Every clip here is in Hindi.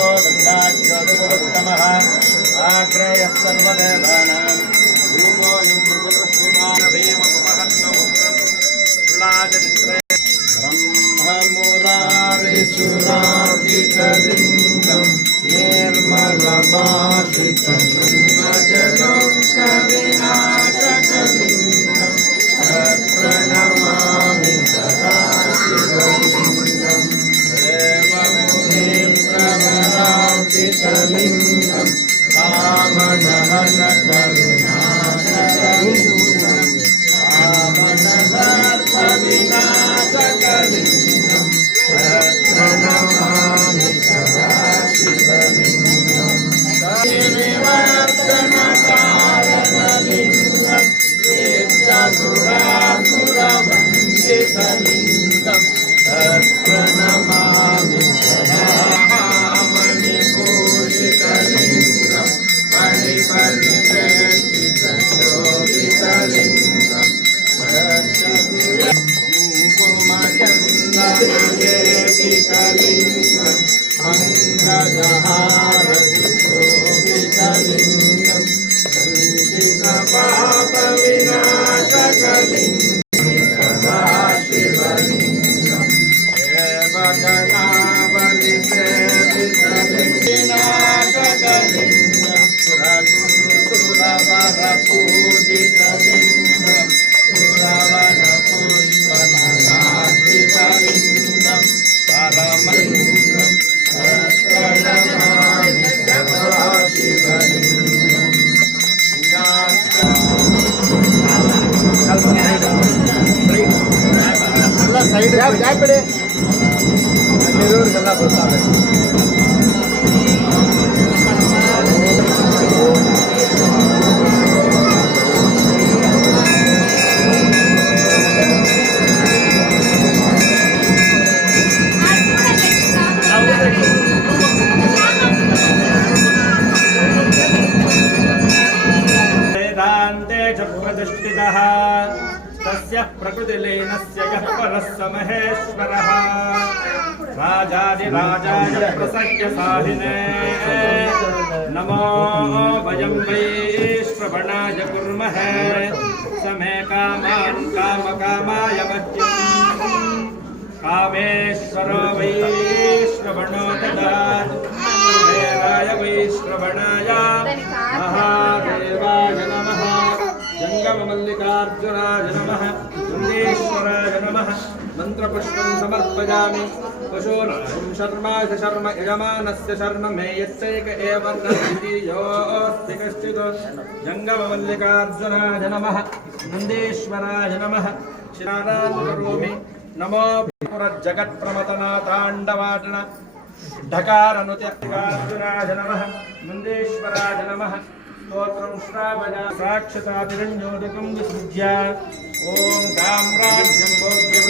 भगवतो दण्डाज्योतिपुरुत्तमः आग्रेयः सर्वदेवानां रूपोऽयं मृगदृष्टिमानभीममुपहन्तमुग्रं ब्रह्ममुरारिसुरार्जितलिङ्गं निर्मलमाश्रितमजलोकविनाशकलिङ्गं प्रणमामि सदा शिवलिङ्गं देवमुनिं प्रवरार्जितलिङ्गं कामदहनकरुणाकरलिङ्गं कामदहनविनाशकलिङ्गं प्रणमामि सदा शिवलिङ्गं विवर्तनकारणलिङ्गं सिद्धसुरासुरवन्दितलिङ्गं प्रणमामि सदा मणिभूषितलिङ्गं परिपरिप्रेक्षितशोभितलिङ्गं कुङ्कुमचन्दनलेपितलिङ्गं अङ्गजहारशोभितलिङ्गं सञ्चितपापविनाशकलिङ्गं सदा शिवलिङ्गं देवगणावलिसेवितलिङ्गं सुरगुरुसुरवरपूजितलिङ्गं सुरवनपुष्पमलार्चितलिङ्गं परमलिङ्गं प्रणमामि सदा शिवलिङ्गं ಸೈಡ್ ಯಾಕಡೆ ಅಲ್ಲಿರೋರಿಗೆಲ್ಲ ಬರ್ತಾರೆ. ವೇದಾಂತೆ ಚ ಪ್ರತಿಷ್ಠಿತಃ तस्य प्रकृतिलीनस्य यः परः स महेश्वरः राजाधिराजाय प्रसह्य साधिने नमो वयं वै श्रवणाय कुर्मः स मे कामान् कामकामाय मह्यम् कामेश्वरो वै श्रवणो ददात् देवाय वै श्रवणाय महादेवाय नमः जंगममल्लिकार्जुनाय नमः सुन्दरेश्वराय नमः मंत्रपुष्पं समर्पयामि पशूनां शर्माय शर्म यजमानस्य शर्म मे यस्यैक एव इति योऽस्ति कश्चित् जंगममल्लिकार्जुनाय नमः नन्देश्वराय नमः शिरारान् करोमि नमो जगत्प्रमतनाथाण्डवाटन ढकारनुत्यार्जुनाय नमः नन्देश्वराय नमः स्तोत्रं श्रावया साक्षतातिरण्योदकं विसृज्य ॐ साम्राज्यं भोग्यं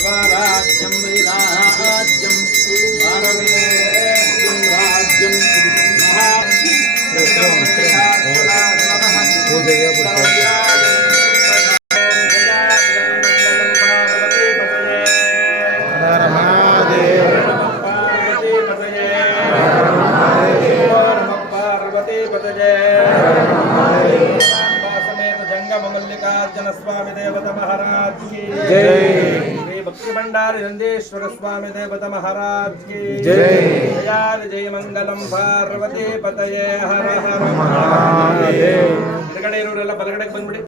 स्वराज्यं वैराज्यं पारमेयं राज्यं जंगममल्लिकार्जुन स्वामी देवता महाराज की जय। श्री भक्ति भंडारी नंदेश्वर स्वामी देवता महाराज की जय। जय जय मंगलम पार्वती पतये हर हर महादेव। बलगಡೆ ಬಂದ್ಬಿಡಿ.